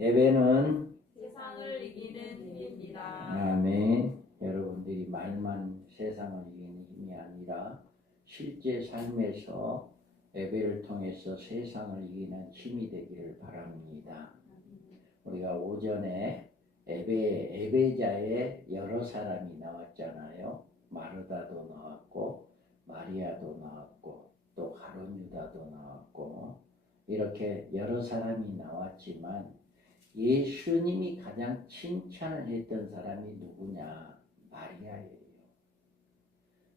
예배는 세상을 이기는 힘입니다. 아멘. 여러분들이 말만 세상을 이기는 힘이 아니라 실제 삶에서 예배를 통해서 세상을 이기는 힘이 되기를 바랍니다. 우리가 오전에 예배자에 여러 사람이 나왔잖아요. 마르다도 나왔고 마리아도 나왔고 또 가룟 유다도 나왔고 이렇게 여러 사람이 나왔지만 예수님이 가장 칭찬을 했던 사람이 누구냐? 마리아예요.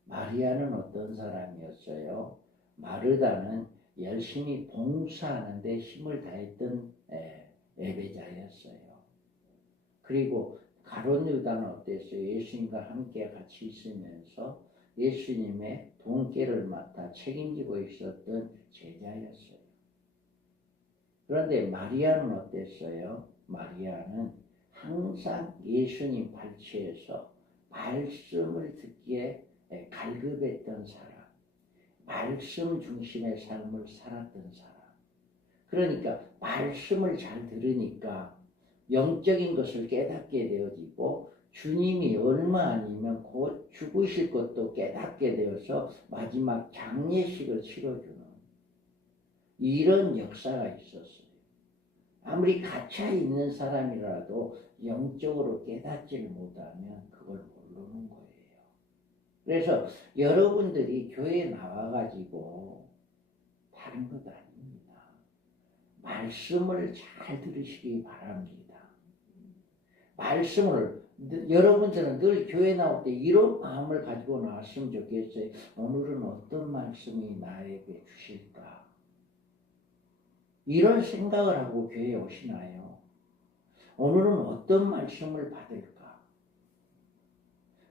마리아는 어떤 사람이었어요? 마르다는 열심히 봉사하는 데 힘을 다했던 예배자였어요. 그리고 가룟 유다는 어땠어요? 예수님과 함께 같이 있으면서 예수님의 돈깨를 맡아 책임지고 있었던 제자였어요. 그런데 마리아는 어땠어요? 마리아는 항상 예수님 발치에서 말씀을 듣기에 갈급했던 사람, 말씀 중심의 삶을 살았던 사람. 그러니까 말씀을 잘 들으니까 영적인 것을 깨닫게 되어지고 주님이 얼마 아니면 곧 죽으실 것도 깨닫게 되어서 마지막 장례식을 치러주는 이런 역사가 있었어요. 아무리 갇혀 있는 사람이라도 영적으로 깨닫지를 못하면 그걸 모르는 거예요. 그래서 여러분들이 교회에 나와가지고 다른 것 아닙니다. 말씀을 잘 들으시기 바랍니다. 말씀을 여러분들은 늘 교회 나올 때 이런 마음을 가지고 나왔으면 좋겠어요. 오늘은 어떤 말씀이 나에게 주실까? 이런 생각을 하고 교회에 오시나요? 오늘은 어떤 말씀을 받을까?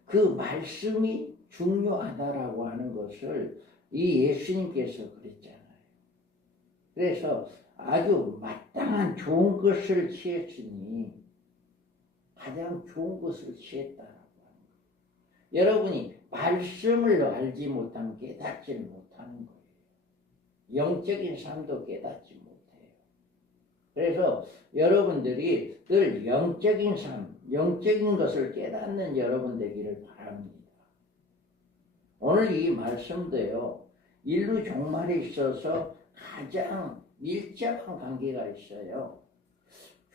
그 말씀이 중요하다라고 하는 것을 이 예수님께서 그랬잖아요. 그래서 아주 마땅한 좋은 것을 취했으니 가장 좋은 것을 취했다라고 하는 거예요. 여러분이 말씀을 알지 못하면 깨닫지를 못하는 거예요. 영적인 삶도 깨닫지 못해요. 그래서 여러분들이 늘 영적인 삶, 영적인 것을 깨닫는 여러분 되기를 바랍니다. 오늘 이 말씀도요, 인류 종말에 있어서 가장 밀접한 관계가 있어요.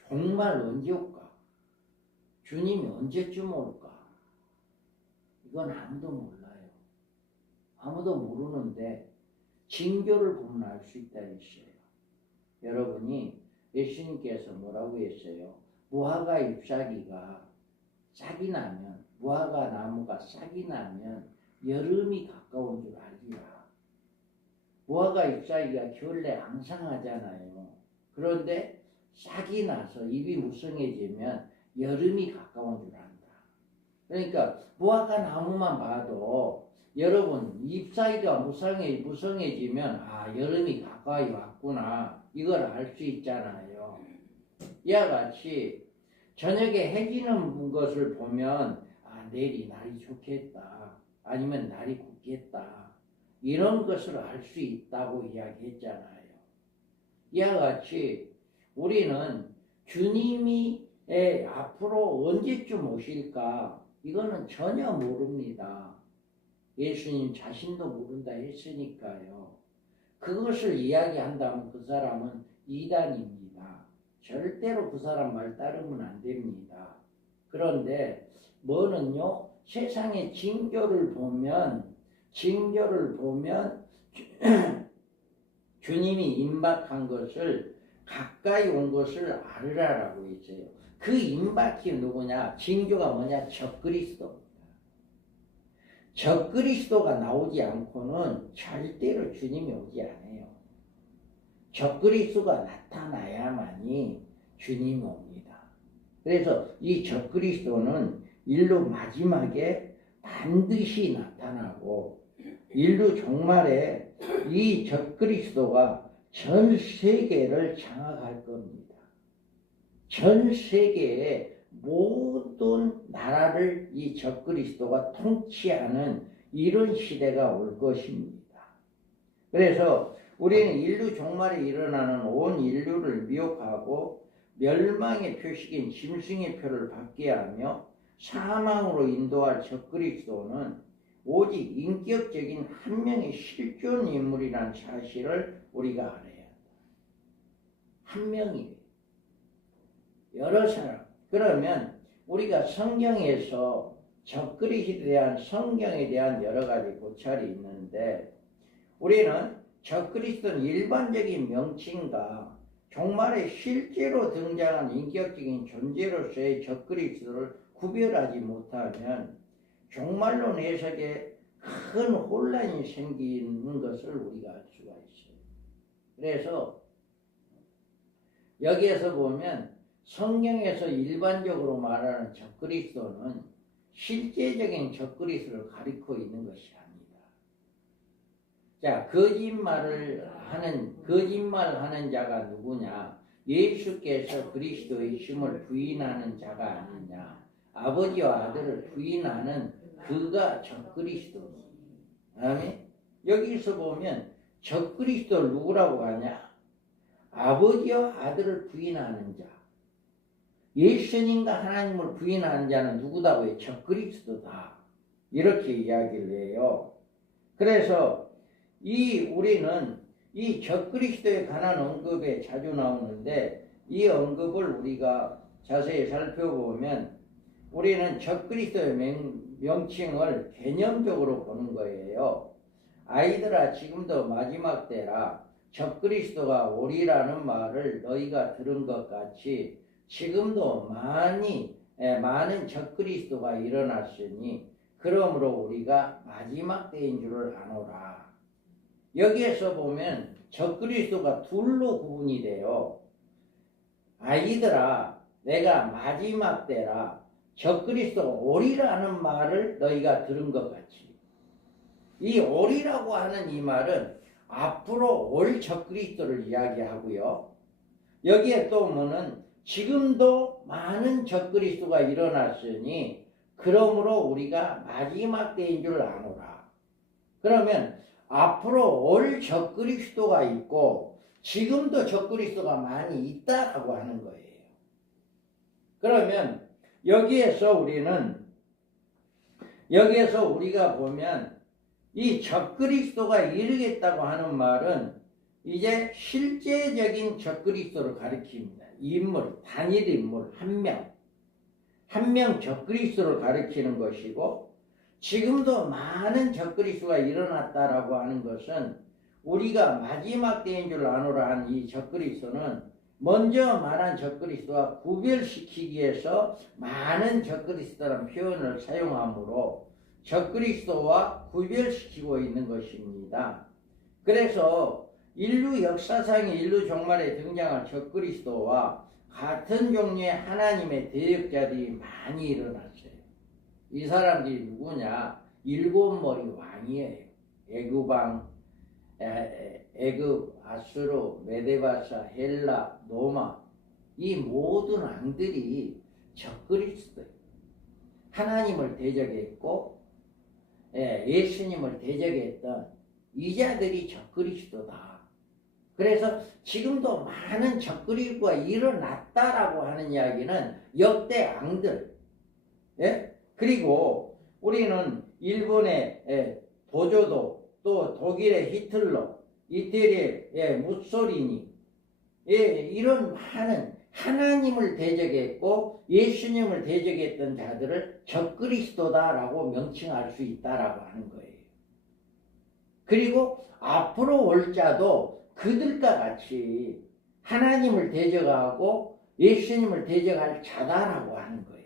종말 언제 올까? 주님이 언제쯤 올까? 이건 아무도 몰라요. 아무도 모르는데 징조를 보면 알 수 있다 했어요. 여러분이 예수님께서 뭐라고 했어요? 무화과 잎사귀가 싹이 나면, 무화과 나무가 싹이 나면 여름이 가까운 줄 알리라. 무화과 잎사귀가 겨울에 앙상하잖아요. 그런데 싹이 나서 잎이 무성해지면 여름이 가까운 줄 안다. 그러니까 무화과 나무만 봐도 여러분 잎사귀가 무성해지면 여름이 가까이 왔구나 이걸 알 수 있잖아요. 이와 같이 저녁에 해 지는 것을 보면 내일이 날이 좋겠다 아니면 날이 굽겠다 이런 것을 알 수 있다고 이야기했잖아요. 이와 같이 우리는 주님이 앞으로 언제쯤 오실까 이거는 전혀 모릅니다. 예수님 자신도 모른다 했으니까요. 그것을 이야기한다면 그 사람은 이단입니다. 절대로 그 사람 말 따르면 안 됩니다. 그런데 뭐는요? 세상의 징조를 보면 주님이 임박한 것을 가까이 온 것을 알으라라고 했어요. 그 임박이 누구냐? 징조가 뭐냐? 적그리스도입니다. 적그리스도가 나오지 않고는 절대로 주님이 오지 않아요. 적그리스도가 나타나야만이 주님이 옵니다. 그래서 이 적그리스도는 인류 마지막에 반드시 나타나고 인류 종말에 이 적그리스도가 전 세계를 장악할 겁니다. 전 세계에 모든 나라를 이 적그리스도가 통치하는 이런 시대가 올 것입니다. 그래서 우리는 인류 종말에 일어나는 온 인류를 미혹하고 멸망의 표식인 짐승의 표를 받게 하며 사망으로 인도할 적그리스도는 오직 인격적인 한 명의 실존 인물이라는 사실을 우리가 알아야 한다. 한 명이에요. 여러 사람. 그러면 우리가 성경에서 적그리스도에 대한 성경에 대한 여러 가지 고찰이 있는데 우리는 적그리스도는 일반적인 명칭과 종말에 실제로 등장한 인격적인 존재로서의 적그리스도를 구별하지 못하면 종말론 해석에 큰 혼란이 생기는 것을 우리가 알 수가 있어요. 그래서 여기에서 보면 성경에서 일반적으로 말하는 적그리스도는 실제적인 적그리스도를 가리키고 있는 것이 아니다. 자, 거짓말을 하는 자가 누구냐? 예수께서 그리스도의 심을 부인하는 자가 아니냐? 아버지와 아들을 부인하는 그가 적그리스도니. 아멘. 여기서 보면 적그리스도를 누구라고 하냐? 아버지와 아들을 부인하는 자. 예수님과 하나님을 부인하는 자는 누구다고 해요? 적그리스도다. 이렇게 이야기를 해요. 그래서 우리는 이 적그리스도에 관한 언급에 자주 나오는데 이 언급을 우리가 자세히 살펴보면 우리는 적그리스도의 명칭을 개념적으로 보는 거예요. 아이들아 지금도 마지막 때라 적그리스도가 오리라는 말을 너희가 들은 것 같이 지금도 많은 적그리스도가 일어났으니 그러므로 우리가 마지막 때인 줄을 아노라. 여기에서 보면 적그리스도가 둘로 구분이 돼요. 아이들아 내가 마지막 때라 적그리스도가 오리라는 말을 너희가 들은 것 같이. 이 오리라고 하는 이 말은 앞으로 올 적그리스도를 이야기하고요. 여기에 또 뭐는 지금도 많은 적그리스도가 일어났으니 그러므로 우리가 마지막 때인 줄 아노라. 그러면 앞으로 올 적그리스도가 있고 지금도 적그리스도가 많이 있다라고 하는 거예요. 그러면 여기에서 우리가 보면 이 적그리스도가 이르겠다고 하는 말은 이제 실제적인 적그리스도를 가리킵니다. 인물, 단일 인물, 한 명 적그리스도를 가리키는 것이고 지금도 많은 적그리스도가 일어났다라고 하는 것은 우리가 마지막 때인 줄 아노라 한 이 적그리스도는 먼저 말한 적그리스도와 구별시키기 위해서 많은 적그리스도라는 표현을 사용하므로 적그리스도와 구별시키고 있는 것입니다. 그래서 인류 역사상의 인류 종말에 등장한 적그리스도와 같은 종류의 하나님의 대역자들이 많이 일어났어요. 이 사람들이 누구냐? 일곱 머리 왕이에요. 애굽왕, 애굽, 아수르, 메데바사, 헬라, 로마 이 모든 왕들이 적그리스도예요. 하나님을 대적했고 예수님을 대적했던 이자들이 적그리스도다. 그래서 지금도 많은 적그리스도가 일어났다라고 하는 이야기는 역대 왕들, 그리고 우리는 일본의 도조도, 또 독일의 히틀러, 이태리의 무솔리니, 이런 많은 하나님을 대적했고 예수님을 대적했던 자들을 적그리스도다라고 명칭할 수 있다라고 하는 거예요. 그리고 앞으로 올 자도 그들과 같이 하나님을 대적하고 예수님을 대적할 자다라고 하는 거예요.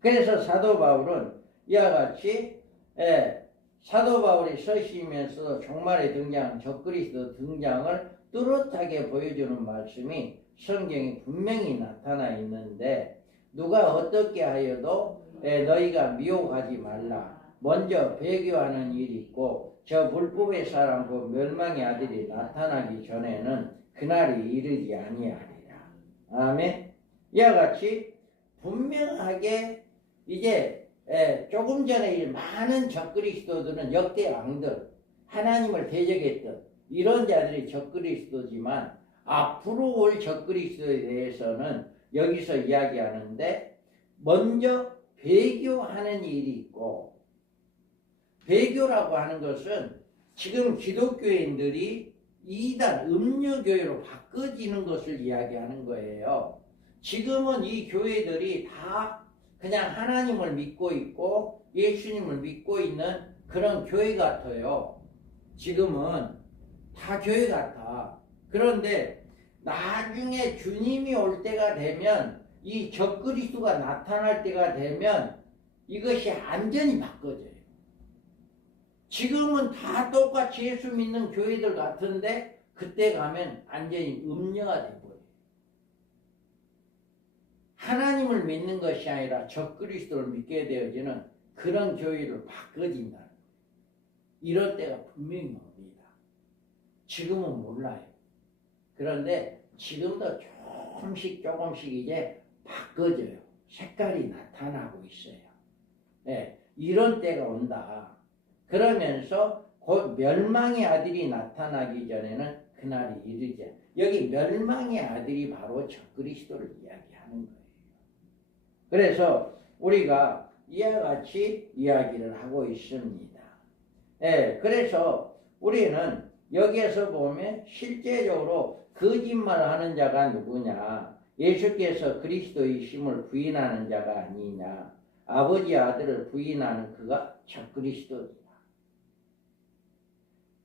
그래서 사도 바울은 이와 같이 사도 바울이 서시면서 종말에 등장한 적그리스도 등장을 뚜렷하게 보여주는 말씀이 성경에 분명히 나타나 있는데 누가 어떻게 하여도 너희가 미혹하지 말라. 먼저 배교하는 일이 있고 저 불법의 사람 그 멸망의 아들이 나타나기 전에는 그날이 이르지 아니하리라. 아멘. 이와 같이 분명하게 이제 조금 전에 많은 적그리스도들은 역대 왕들 하나님을 대적했던 이런 자들이 적그리스도지만 앞으로 올 적그리스도에 대해서는 여기서 이야기하는데 먼저 배교하는 일이 있고, 배교라고 하는 것은 지금 기독교인들이 이단 음료교회로 바꿔지는 것을 이야기하는 거예요. 지금은 이 교회들이 다 그냥 하나님을 믿고 있고 예수님을 믿고 있는 그런 교회 같아요. 지금은 다 교회 같아. 그런데 나중에 주님이 올 때가 되면, 이 적그리스도가 나타날 때가 되면 이것이 완전히 바꿔져요. 지금은 다 똑같이 예수 믿는 교회들 같은데 그때 가면 완전히 음녀가 돼버려요. 하나님을 믿는 것이 아니라 적그리스도를 믿게 되어지는 그런 교회를 바꿔진다는 거예요. 이럴 때가 분명히 옵니다. 지금은 몰라요. 그런데 지금도 조금씩 이제 바꿔져요. 색깔이 나타나고 있어요. 네, 이런 때가 온다. 그러면서 곧 멸망의 아들이 나타나기 전에는 그날이 이르지. 여기 멸망의 아들이 바로 적그리스도를 이야기하는 거예요. 그래서 우리가 이와 같이 이야기를 하고 있습니다. 네, 그래서 우리는 여기에서 보면 실제적으로 거짓말하는 자가 누구냐? 예수께서 그리스도이심을 부인하는 자가 아니냐? 아버지 아들을 부인하는 그가 적그리스도이다.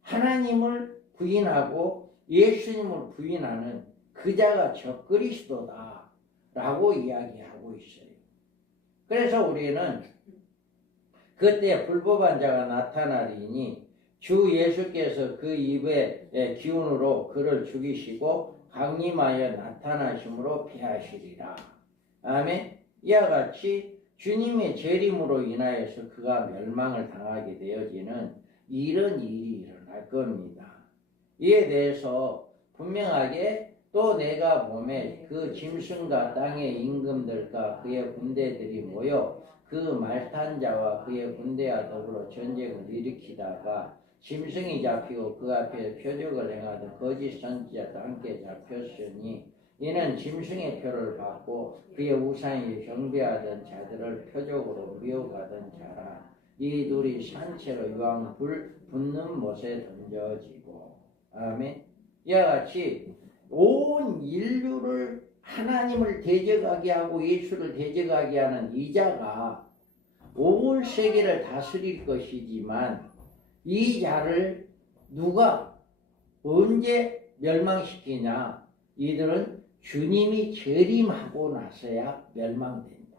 하나님을 부인하고 예수님을 부인하는 그 자가 적그리스도다 라고 이야기하고 있어요. 그래서 우리는 그때 불법한 자가 나타나리니 주 예수께서 그 입의 기운으로 그를 죽이시고 강림하여 나타나심으로 피하시리라. 아멘. 이와 같이 주님의 재림으로 인하여서 그가 멸망을 당하게 되어지는 이런 일이 일어날 겁니다. 이에 대해서 분명하게 또 내가 보매 그 짐승과 땅의 임금들과 그의 군대들이 모여 그 말탄 자와 그의 군대와 더불어 전쟁을 일으키다가 짐승이 잡히고 그 앞에 표적을 행하던 거짓 선지자도 함께 잡혔으니 이는 짐승의 표를 받고 그의 우상에 경배하던 자들을 표적으로 미혹하던 자라. 이 둘이 산채로 유황 불 붙는 못에 던져지고. 아멘. 이와 같이 온 인류를 하나님을 대적하게 하고 예수를 대적하게 하는 이 자가 온 세계를 다스릴 것이지만 이 자를 누가 언제 멸망시키냐? 이들은 주님이 재림하고 나서야 멸망된다.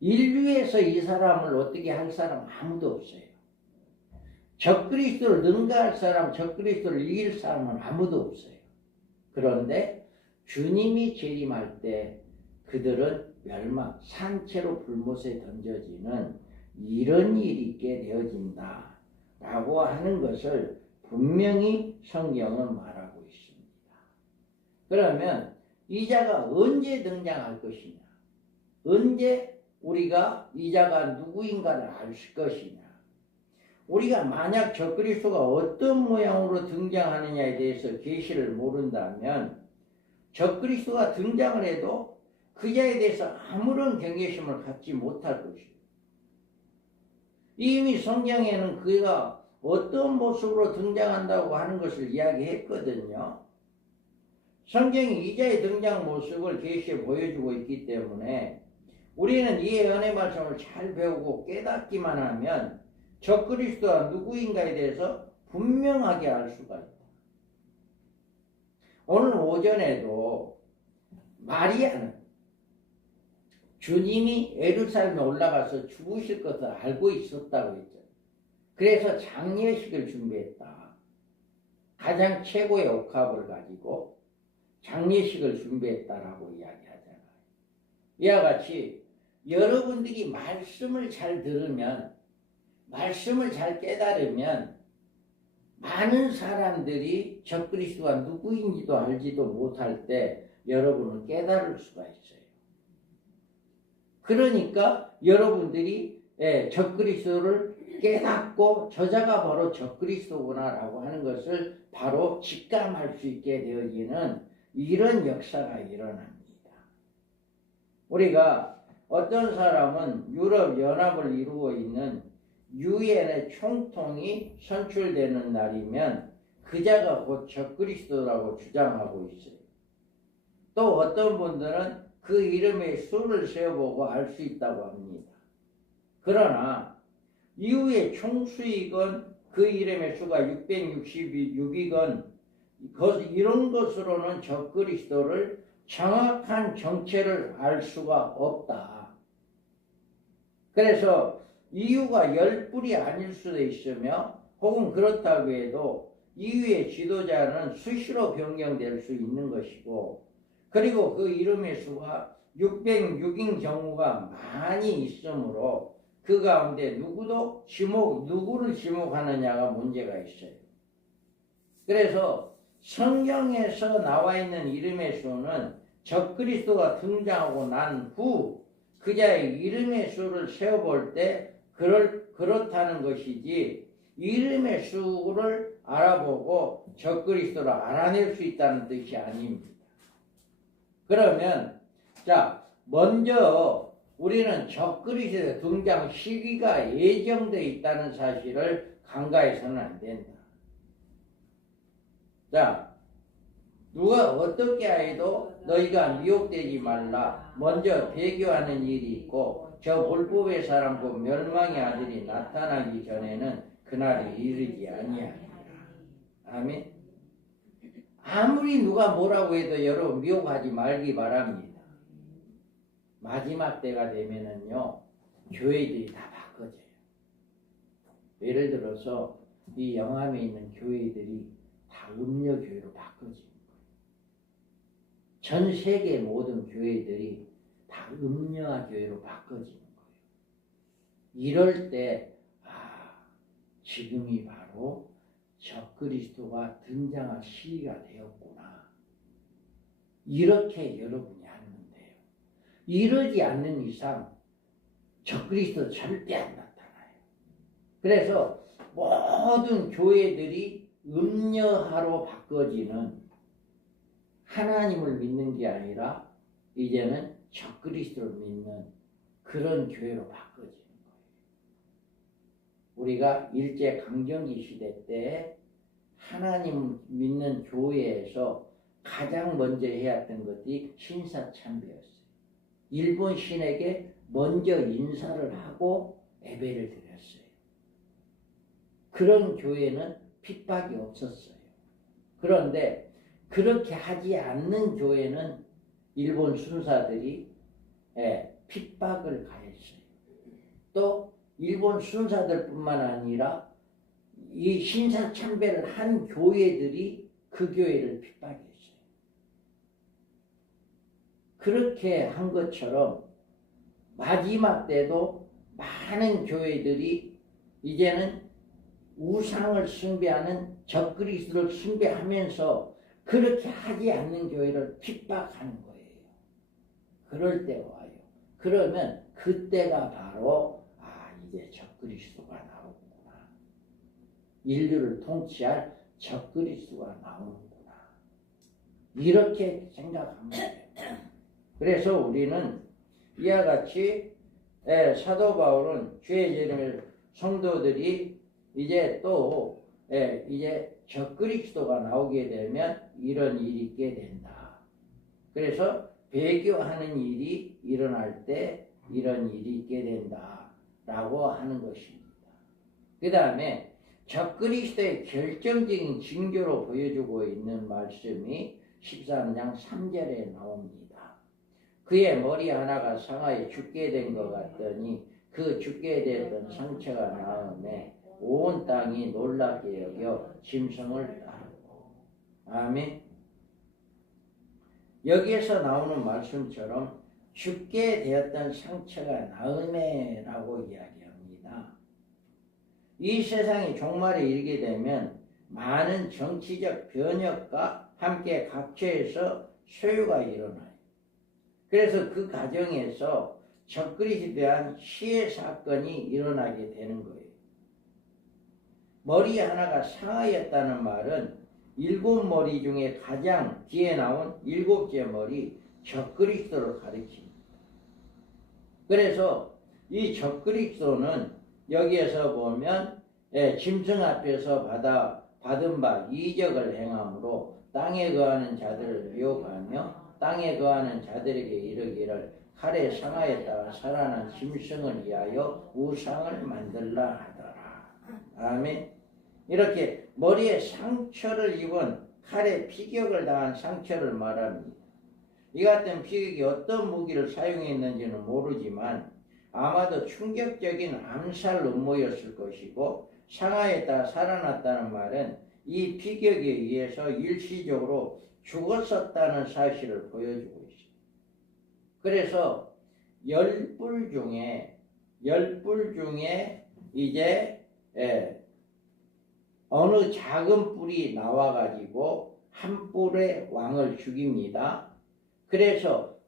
인류에서 이 사람을 어떻게 할 사람 아무도 없어요. 적그리스도를 능가할 사람, 적그리스도를 이길 사람은 아무도 없어요. 그런데 주님이 재림할 때 그들은 멸망, 산채로 불못에 던져지는 이런 일이 있게 되어진다 라고 하는 것을 분명히 성경은 말하고 있습니다. 그러면 이 자가 언제 등장할 것이냐? 언제 우리가 이 자가 누구인가를 알 것이냐? 우리가 만약 적그리스도가 어떤 모양으로 등장하느냐에 대해서 계시를 모른다면 적그리스도가 등장을 해도 그 자에 대해서 아무런 경계심을 갖지 못할 것이에요. 이미 성경에는 그가 어떤 모습으로 등장한다고 하는 것을 이야기했거든요. 성경이 이자의 등장 모습을 계시해 보여주고 있기 때문에 우리는 이 은혜 말씀을 잘 배우고 깨닫기만 하면 적그리스도가 누구인가에 대해서 분명하게 알 수가 있다. 오늘 오전에도 마리아는 주님이 예루살렘에 올라가서 죽으실 것을 알고 있었다고 했죠. 그래서 장례식을 준비했다. 가장 최고의 옥합을 가지고 장례식을 준비했다라고 이야기하잖아요. 이와 같이 여러분들이 말씀을 잘 들으면, 말씀을 잘 깨달으면 많은 사람들이 적그리스도가 누구인지도 알지도 못할 때 여러분은 깨달을 수가 있어요. 그러니까 여러분들이 적그리스도를 깨닫고 저자가 바로 적그리스도구나라고 하는 것을 바로 직감할 수 있게 되어지는 이런 역사가 일어납니다. 우리가 어떤 사람은 유럽 연합을 이루고 있는 유엔의 총통이 선출되는 날이면 그자가 곧 적그리스도라고 주장하고 있어요. 또 어떤 분들은 그 이름에 수를 세어보고 알 수 있다고 합니다. 그러나 이후에 총수이건 그 이름의 수가 666이건 이런 것으로는 적그리스도를 정확한 정체를 알 수가 없다. 그래서 이유가 10뿔이 아닐 수도 있으며 혹은 그렇다고 해도 이후의 지도자는 수시로 변경될 수 있는 것이고, 그리고 그 이름의 수가 606인 경우가 많이 있으므로 그 가운데 누구를 지목하느냐가 문제가 있어요. 그래서 성경에서 나와 있는 이름의 수는 적그리스도가 등장하고 난 후 그자의 이름의 수를 세어볼 때 그렇다는 것이지, 이름의 수를 알아보고 적그리스도를 알아낼 수 있다는 뜻이 아닙니다. 그러면 먼저 우리는 적그리스도의 등장 시기가 예정되어 있다는 사실을 간과해서는 안 된다. 누가 어떻게 해도 너희가 미혹되지 말라. 먼저 배교하는 일이 있고 저 불법의 사람 곧 멸망의 아들이 나타나기 전에는 그날이 이르지 아니하리라. 아멘. 아무리 누가 뭐라고 해도 여러분 미혹하지 말기 바랍니다. 마지막 때가 되면은요, 교회들이 다 바꿔져요. 예를 들어서 이 영암에 있는 교회들이 다 음녀교회로 바꿔지는 거예요. 전 세계 모든 교회들이 다 음녀교회로 바꿔지는 거예요. 이럴 때 지금이 바로 적그리스도가 등장할 시기가 되었구나, 이렇게 여러분이 하는 돼요. 이러지 않는 이상 적그리스도 절대 안 나타나요. 그래서 모든 교회들이 음녀하로 바꿔지는, 하나님을 믿는 게 아니라 이제는 적그리스도를 믿는 그런 교회로 바꿔지는 거예요. 우리가 일제강점기 시대 때 하나님 믿는 교회에서 가장 먼저 해야 했던 것이 신사참배였어요. 일본 신에게 먼저 인사를 하고 예배를 드렸어요. 그런 교회는 핍박이 없었어요. 그런데 그렇게 하지 않는 교회는 일본 순사들이 핍박을 가했어요. 또 일본 순사들뿐만 아니라 이 신사참배를 한 교회들이 그 교회를 핍박했어요. 그렇게 한 것처럼 마지막 때도 많은 교회들이 이제는 우상을 숭배하는 적그리스도를 숭배하면서 그렇게 하지 않는 교회를 핍박하는 거예요. 그럴 때 와요. 그러면 그때가 바로 이제 적그리스도가 나오는구나, 인류를 통치할 적그리스도가 나오는구나, 이렇게 생각하면 돼요. 그래서 우리는 이와 같이 사도 바울은 주의 이름을 성도들이 이제 또 이제 적그리스도가 나오게 되면 이런 일이 있게 된다. 그래서 배교하는 일이 일어날 때 이런 일이 있게 된다라고 하는 것입니다. 그 다음에 적그리스도의 결정적인 징조로 보여주고 있는 말씀이 13장 3절에 나옵니다. 그의 머리 하나가 상하여 죽게 된 것 같더니 그 죽게 됐던 상처가 나음에 온 땅이 놀랍게 여겨 짐승을 따르고. 아멘. 여기에서 나오는 말씀처럼 죽게 되었던 상처가 나음에라고 이야기합니다. 이 세상이 종말에 이르게 되면 많은 정치적 변혁과 함께 각처에서 소요가 일어나요. 그래서 그 과정에서 적그리스도에 대한 시해 사건이 일어나게 되는 거예요. 머리 하나가 상하였다는 말은 7머리 중에 가장 뒤에 나온 7째 머리 적그리스도를 가리킵니다. 그래서 이 적그리스도는 여기에서 보면 짐승 앞에서 받은 바 이적을 행함으로 땅에 거하는 자들을 미혹하며 땅에 거하는 자들에게 이르기를 칼에 상하였다가 살아난 짐승을 위하여 우상을 만들라 하더라. 아멘. 이렇게 머리에 상처를 입은 칼에 피격을 당한 상처를 말합니다. 이 같은 피격이 어떤 무기를 사용했는지는 모르지만 아마도 충격적인 암살 음모였을 것이고, 상하였다 살아났다는 말은 이 피격에 의해서 일시적으로 죽었었다는 사실을 보여주고 있습니다. 그래서 10뿔 중에 이제 어느 작은 뿔이 나와가지고 한 뿔의 왕을 죽입니다. 그래서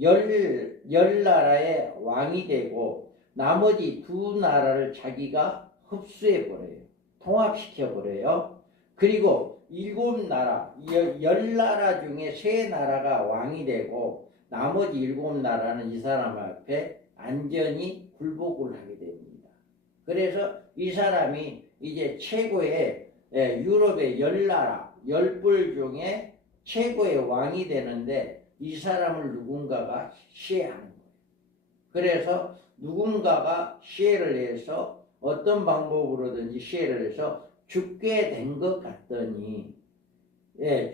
열 나라의 왕이 되고 나머지 2나라를 자기가 흡수해버려요. 통합시켜버려요. 그리고 7나라, 10나라 중에 3나라가 왕이 되고 나머지 7나라는 이 사람 앞에 안전히 굴복을 하게 됩니다. 그래서 이 사람이 이제 최고의 유럽의 10나라, 10뿔 중에 최고의 왕이 되는데 이 사람을 누군가가 시해하는 거예요. 그래서 누군가가 시해를 해서 어떤 방법으로든지 시해를 해서 죽게 된 것 같더니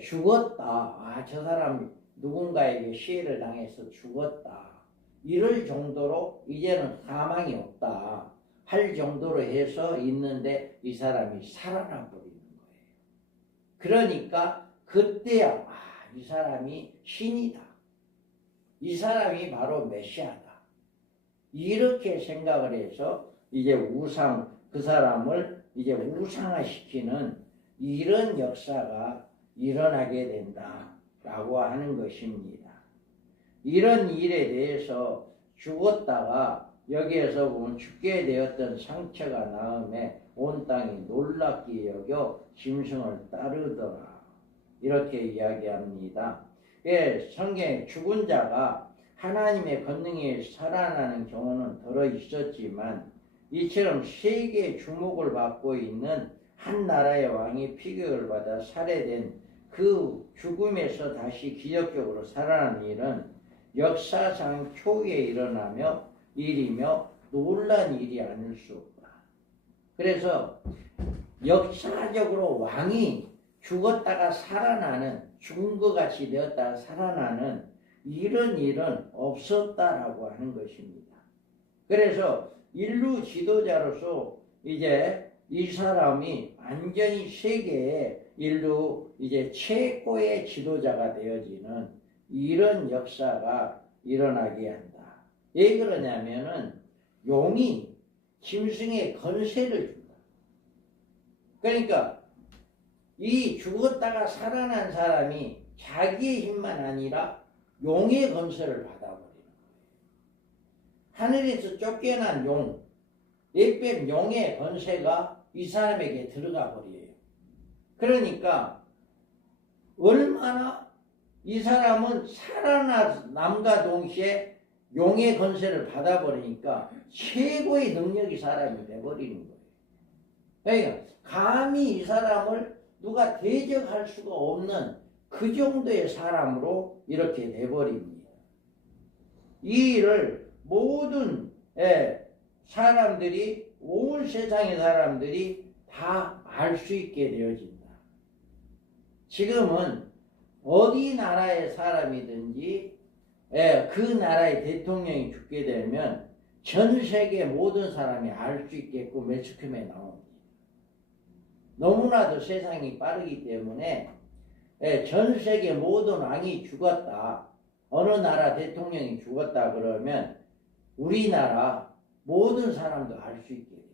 죽었다. 저 사람 누군가에게 시해를 당해서 죽었다. 이럴 정도로 이제는 사망이 없다. 할 정도로 해서 있는데 이 사람이 살아나 버리는 거예요. 그러니까 그때야 이 사람이 신이다. 이 사람이 바로 메시아다. 이렇게 생각을 해서 이제 그 사람을 이제 우상화시키는 이런 역사가 일어나게 된다라고 하는 것입니다. 이런 일에 대해서 죽었다가 여기에서 보면 죽게 되었던 상처가 나음에 온 땅이 놀랍게 여겨 짐승을 따르더라. 이렇게 이야기합니다. 성경에 죽은 자가 하나님의 권능에 살아나는 경우는 덜어 있었지만 이처럼 세계의 주목을 받고 있는 한 나라의 왕이 피격을 받아 살해된 그 죽음에서 다시 기적적으로 살아난 일은 역사상 초기에 일이며 놀란 일이 아닐 수 없다. 그래서 역사적으로 왕이 죽었다가 살아나는, 죽은 것 같이 되었다가 살아나는 이런 일은 없었다라고 하는 것입니다. 그래서 인류 지도자로서 이제 이 사람이 완전히 세계의 인류 이제 최고의 지도자가 되어지는 이런 역사가 일어나게 한다. 왜 그러냐면은 용이 짐승의 권세를 준다. 그러니까 이 죽었다가 살아난 사람이 자기의 힘만 아니라 용의 권세를 받아버리는 거예요. 하늘에서 쫓겨난 용, 옛뱀 용의 권세가 이 사람에게 들어가 버려요. 그러니까 얼마나 이 사람은 살아남과 동시에 용의 권세를 받아버리니까 최고의 능력이 사람이 돼버리는 거예요. 그러니까 감히 이 사람을 누가 대적할 수가 없는 그 정도의 사람으로 이렇게 돼버립니다. 이 일을 모든 사람들이, 온 세상의 사람들이 다 알 수 있게 되어진다. 지금은 어디 나라의 사람이든지 그 나라의 대통령이 죽게 되면 전 세계 모든 사람이 알 수 있게끔 매스컴에 나옵니다. 너무나도 세상이 빠르기 때문에 전 세계 모든 왕이 죽었다, 어느 나라 대통령이 죽었다 그러면 우리나라 모든 사람도 알 수 있게 돼요.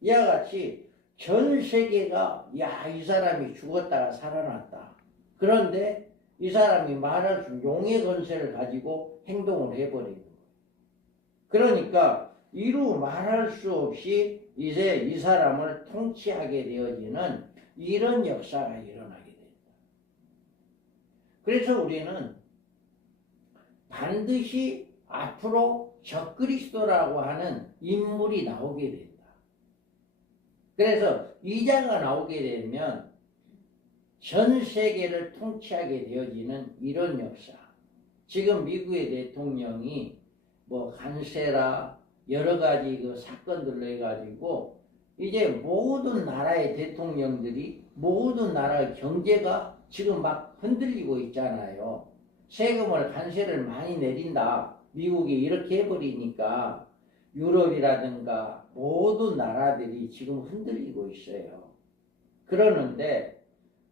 이와 같이 전 세계가 이 사람이 죽었다가 살아났다. 그런데 이 사람이 말할 수 용의 권세를 가지고 행동을 해버리는 거예요. 그러니까 이루 말할 수 없이 이제 이 사람을 통치하게 되어지는 이런 역사가 일어나게 됩니다. 그래서 우리는 반드시 앞으로 적그리스도라고 하는 인물이 나오게 된다. 그래서 이자가 나오게 되면 전 세계를 통치하게 되어지는 이런 역사. 지금 미국의 대통령이 뭐 간세라 여러 가지 그 사건들로 해가지고 이제 모든 나라의 대통령들이 모든 나라의 경제가 지금 막 흔들리고 있잖아요. 세금을 관세를 많이 내린다. 미국이 이렇게 해버리니까 유럽이라든가 모든 나라들이 지금 흔들리고 있어요. 그러는데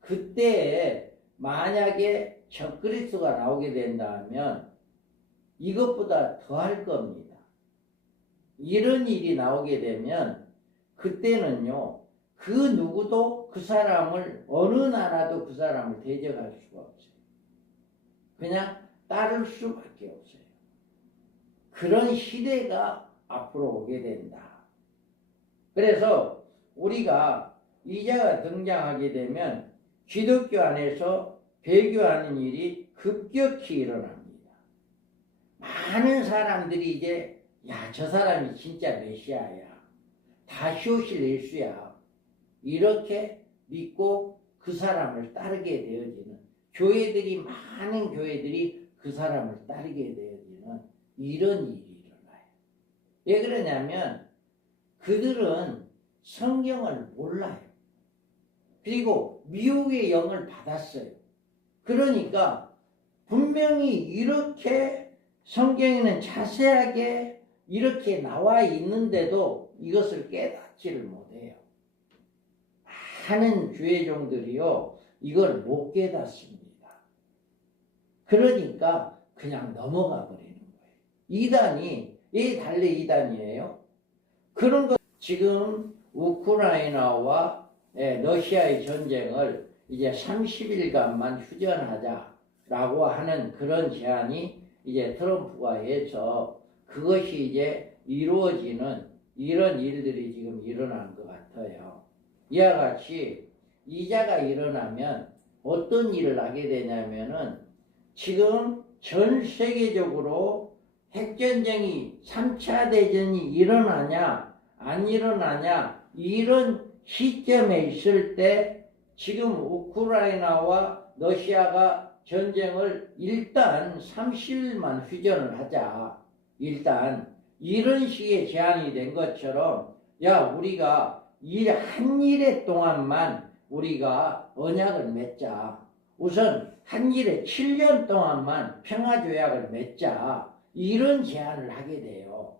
그때에 만약에 적그리스도가 나오게 된다면 이것보다 더 할 겁니다. 이런 일이 나오게 되면 그때는요, 그 누구도 그 사람을, 어느 나라도 그 사람을 대적할 수가 없어요. 그냥 따를 수밖에 없어요. 그런 시대가 앞으로 오게 된다. 그래서 우리가 이자가 등장하게 되면 기독교 안에서 배교하는 일이 급격히 일어납니다. 많은 사람들이 이제 야, 저 사람이 진짜 메시아야. 다시오실 예수야. 이렇게 믿고 그 사람을 따르게 되어지는, 교회들이, 많은 교회들이 그 사람을 따르게 되어지는 이런 일이 일어나요. 왜 그러냐면 그들은 성경을 몰라요. 그리고 미혹의 영을 받았어요. 그러니까 분명히 이렇게 성경에는 자세하게 이렇게 나와 있는데도 이것을 깨닫지를 못해요. 많은 주의종들이요, 이걸 못 깨닫습니다. 그러니까 그냥 넘어가 버리는 거예요. 이단이, 이 달래 이단이에요. 그런 거, 지금 우크라이나와 러시아의 전쟁을 이제 30일간만 휴전하자라고 하는 그런 제안이 이제 트럼프가 해서 그것이 이제 이루어지는 이런 일들이 지금 일어난 것 같아요. 이와 같이 이자가 일어나면 어떤 일을 하게 되냐면은 지금 전 세계적으로 핵전쟁이 3차 대전이 일어나냐 안 일어나냐 이런 시점에 있을 때 지금 우크라이나와 러시아가 전쟁을 일단 30일만 휴전을 하자. 일단 이런 식의 제안이 된 것처럼 야, 우리가 한 일에 동안만 우리가 언약을 맺자. 우선 한 일에 7년 동안만 평화조약을 맺자. 이런 제안을 하게 돼요.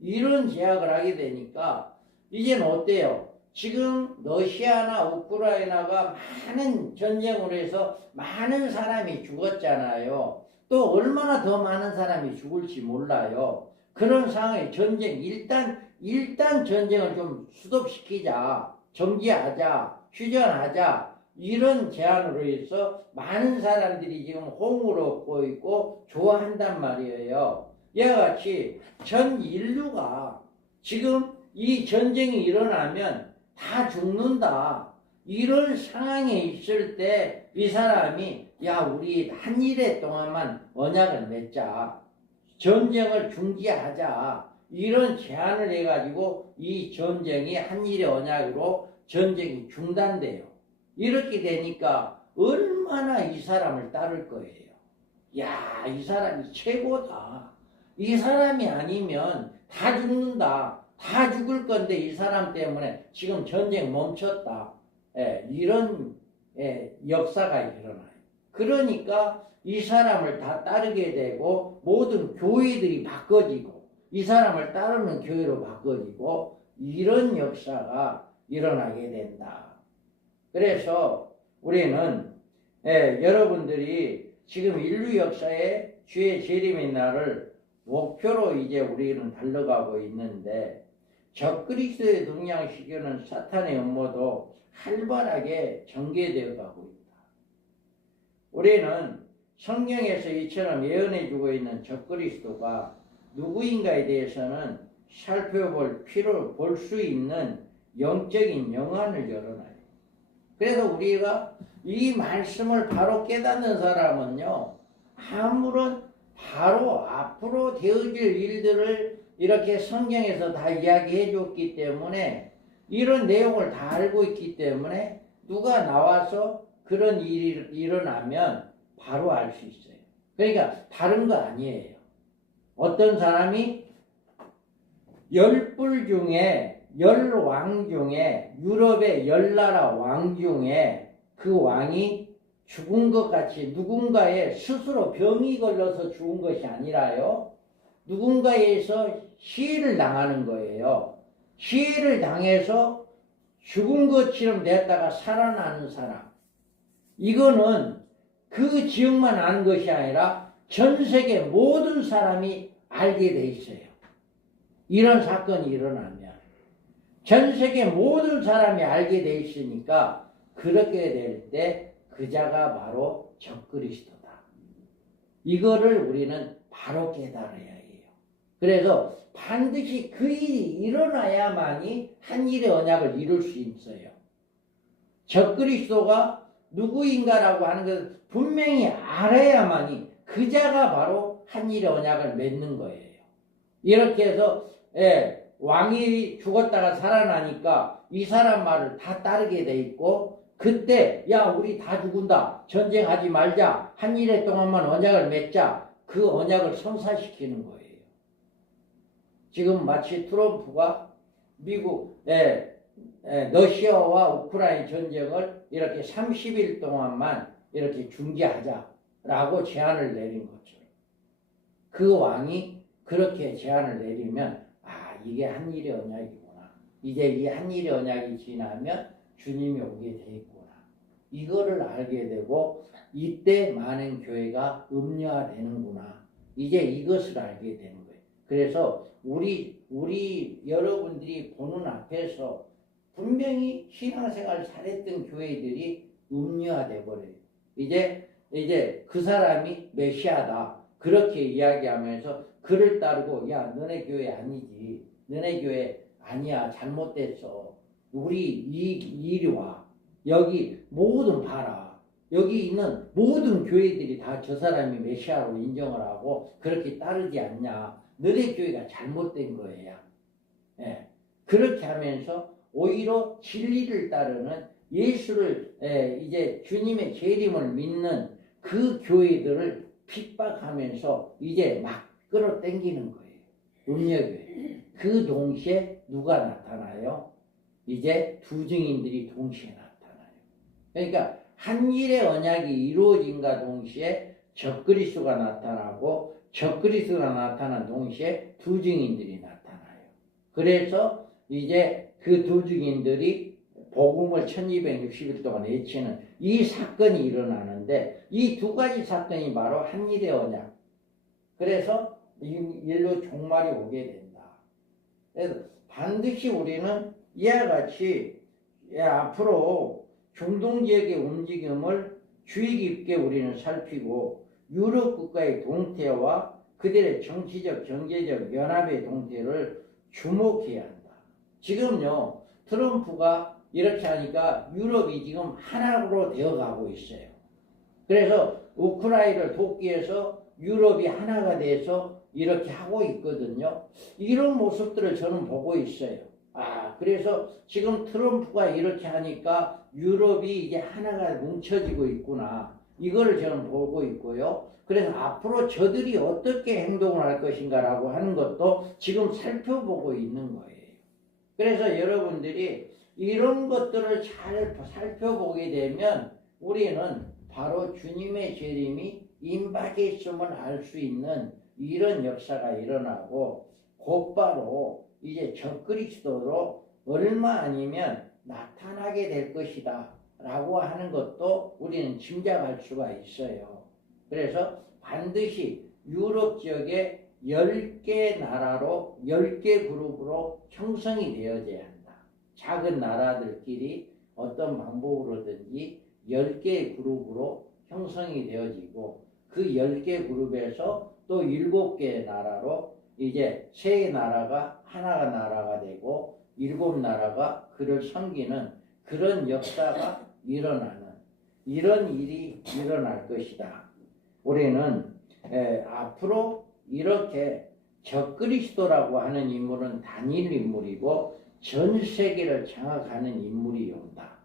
이런 제약을 하게 되니까 이제는 어때요? 지금 러시아나 우크라이나가 많은 전쟁으로 해서 많은 사람이 죽었잖아요. 또 얼마나 더 많은 사람이 죽을지 몰라요. 그런 상황에 전쟁, 일단 전쟁을 좀 수습시키자, 정지하자, 휴전하자, 이런 제안으로 해서 많은 사람들이 지금 호응을 얻고 있고 좋아한단 말이에요. 이와 같이 전 인류가 지금 이 전쟁이 일어나면 다 죽는다. 이런 상황에 있을 때 이 사람이 야, 우리 한 일에 동안만 언약을 맺자. 전쟁을 중지하자. 이런 제안을 해가지고 이 전쟁이 한 일의 언약으로 전쟁이 중단돼요. 이렇게 되니까 얼마나 이 사람을 따를 거예요. 야, 이 사람이 최고다. 이 사람이 아니면 다 죽는다. 다 죽을 건데 이 사람 때문에 지금 전쟁 멈췄다. 이런 역사가 일어나요. 그러니까 이 사람을 다 따르게 되고 모든 교회들이 바꿔지고 이 사람을 따르는 교회로 바꿔지고 이런 역사가 일어나게 된다. 그래서 우리는 여러분들이 지금 인류 역사의 주의 재림의 날을 목표로 이제 우리는 달려가고 있는데 적그리스도의 동양시교는 사탄의 음모도 활발하게 전개되어 가고 있다. 우리는 성경에서 이처럼 예언해주고 있는 적그리스도가 누구인가에 대해서는 살펴볼 필요 볼 수 있는 영적인 영안을 열어놔요. 그래서 우리가 이 말씀을 바로 깨닫는 사람은요, 아무런 바로 앞으로 되어질 일들을 이렇게 성경에서 다 이야기해 줬기 때문에 이런 내용을 다 알고 있기 때문에 누가 나와서 그런 일이 일어나면 바로 알 수 있어요. 그러니까 다른 거 아니에요. 어떤 사람이 10뿔 중에 10왕 중에 유럽의 10나라 왕 중에 그 왕이 죽은 것 같이 누군가에 스스로 병이 걸려서 죽은 것이 아니라요. 누군가에서 시해를 당하는 거예요. 시해를 당해서 죽은 것처럼 됐다가 살아나는 사람. 이거는 그 지역만 아는 것이 아니라 전 세계 모든 사람이 알게 돼 있어요. 이런 사건이 일어나면 전 세계 모든 사람이 알게 돼 있으니까 그렇게 될 때 그 자가 바로 적그리스도다. 이거를 우리는 바로 깨달아야 해요. 그래서 반드시 그 일이 일어나야만이 한 일의 언약을 이룰 수 있어요. 적그리스도가 누구인가라고 하는 것을 분명히 알아야만이 그 자가 바로 한 일의 언약을 맺는 거예요. 이렇게 해서 왕이 죽었다가 살아나니까 이 사람 말을 다 따르게 돼 있고, 그때 야 우리 다 죽은다, 전쟁하지 말자, 한 일해 동안만 언약을 맺자, 그 언약을 성사시키는 거예요. 지금 마치 트럼프가 미국 러시아와 우크라이나 전쟁을 이렇게 30일 동안만 이렇게 중지하자라고 제안을 내린 것처럼, 그 왕이 그렇게 제안을 내리면 이게 한일의 언약이구나. 이제 이 한일의 언약이 지나면 주님이 오게 되겠구나. 이거를 알게 되고 이때 많은 교회가 음료화되는구나. 이제 이것을 알게 되는 거예요. 그래서 우리 여러분들이 보는 앞에서 분명히 신앙생활 잘했던 교회들이 음료화돼 버려요. 이제 그 사람이 메시아다. 그렇게 이야기하면서 그를 따르고 야 너네 교회 아니지. 너네 교회 아니야. 잘못됐어. 우리 이리 와. 여기 모든 봐라. 여기 있는 모든 교회들이 다 저 사람이 메시아로 인정을 하고 그렇게 따르지 않냐. 너네 교회가 잘못된 거예요. 예. 그렇게 하면서 오히려 진리를 따르는 예수를 이제 주님의 재림을 믿는 그 교회들을 핍박하면서 이제 막 끌어당기는 거예요. 음력교회. 그 동시에 누가 나타나요? 이제 두 증인들이 동시에 나타나요. 그러니까 한 일의 언약이 이루어진과 동시에 적그리스도가 나타나고 적그리스도가 나타난 동시에 두 증인들이 나타나요. 그래서 이제 그 두 증인들이 복음을 1260일 동안 외치는 이 사건이 일어나는데, 이 두 가지 사건이 바로 한 일의 언약. 그래서 일로 종말이 오게 된다. 그래서 반드시 우리는 이와 같이 앞으로 중동 지역의 움직임을 주의 깊게 우리는 살피고 유럽 국가의 동태와 그들의 정치적, 경제적 연합의 동태를 주목해야 한다. 지금요, 트럼프가 이렇게 하니까 유럽이 지금 하나로 되어가고 있어요. 그래서 우크라이나를 돕기 위해서 유럽이 하나가 돼서 이렇게 하고 있거든요. 이런 모습들을 저는 보고 있어요. 그래서 지금 트럼프가 이렇게 하니까 유럽이 이제 하나가 뭉쳐지고 있구나. 이거를 저는 보고 있고요. 그래서 앞으로 저들이 어떻게 행동을 할 것인가라고 하는 것도 지금 살펴보고 있는 거예요. 그래서 여러분들이 이런 것들을 잘 살펴보게 되면 우리는 바로 주님의 재림이 임박했음을 알 수 있는 이런 역사가 일어나고, 곧바로 이제 적그리스도로 얼마 아니면 나타나게 될 것이다 라고 하는 것도 우리는 짐작할 수가 있어요. 그래서 반드시 유럽 지역에 10개 나라로 10개 그룹으로 형성이 되어져야 한다. 작은 나라들끼리 어떤 방법으로든지 10개의 그룹으로 형성이 되어지고, 그 10개 그룹에서 또 7개 나라로 이제 세 나라가 하나가 나라가 되고 일곱 나라가 그를 섬기는 그런 역사가 일어나는 이런 일이 일어날 것이다. 우리는 앞으로 이렇게 적그리스도라고 하는 인물은 단일 인물이고 전 세계를 장악하는 인물이 온다.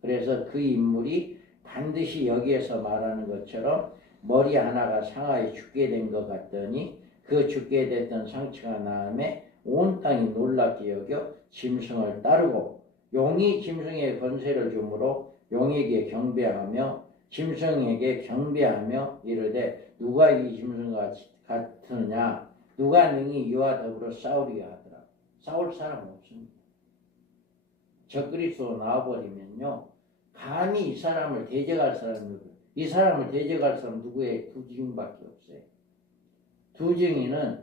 그래서 그 인물이 반드시 여기에서 말하는 것처럼 머리 하나가 상하에 죽게 된 것 같더니 그 죽게 됐던 상처가 나음에 온 땅이 놀랍게 여겨 짐승을 따르고 용이 짐승에게 권세를 주므로 용에게 경배하며 짐승에게 경배하며 이르되 누가 이 짐승과 같으냐 누가 능히 이와 더불어 싸우리야 하더라. 싸울 사람 없습니다. 적그리스도 나와버리면요 감히 이 사람을 대적할 사람이 누구예요? 이 사람을 대적할 사람 누구예요? 두 증인밖에 없어요. 두 증인은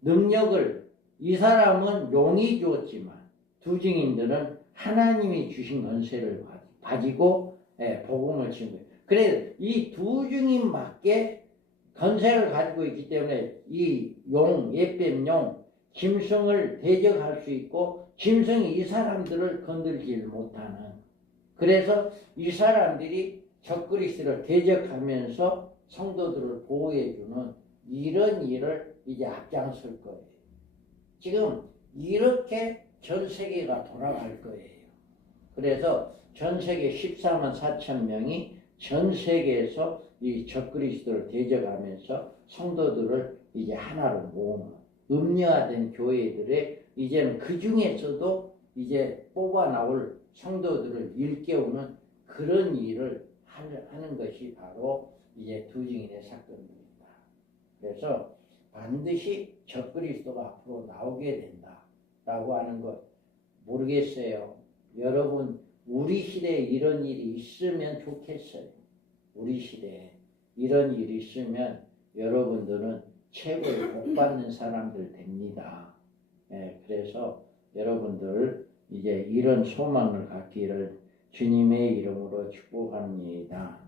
능력을 이 사람은 용이 주었지만 두 증인들은 하나님이 주신 권세를 가지고 복음을 친 거예요. 그래서 이 두 증인밖에 권세를 가지고 있기 때문에 이 용, 옛뱀 용, 짐승을 대적할 수 있고 짐승이 이 사람들을 건들지 못하는 그래서 이 사람들이 적그리스도를 대적하면서 성도들을 보호해주는 이런 일을 이제 앞장설 거예요. 지금 이렇게 전 세계가 돌아갈 거예요. 그래서 전 세계 14만 4천 명이 전 세계에서 이 적그리스도를 대적하면서 성도들을 이제 하나로 모으는 음녀화된 교회들의 이제는 그 중에서도 이제 뽑아 나올 성도들을 일깨우는 그런 일을 하는 것이 바로 이제 두 증인의 사건입니다. 그래서 반드시 적그리스도가 앞으로 나오게 된다라고 하는 것 모르겠어요. 여러분 우리 시대에 이런 일이 있으면 좋겠어요. 우리 시대에 이런 일이 있으면 여러분들은 최고의 복 받는 사람들 됩니다. 그래서 여러분들 이제 이런 소망을 갖기를 주님의 이름으로 축복합니다.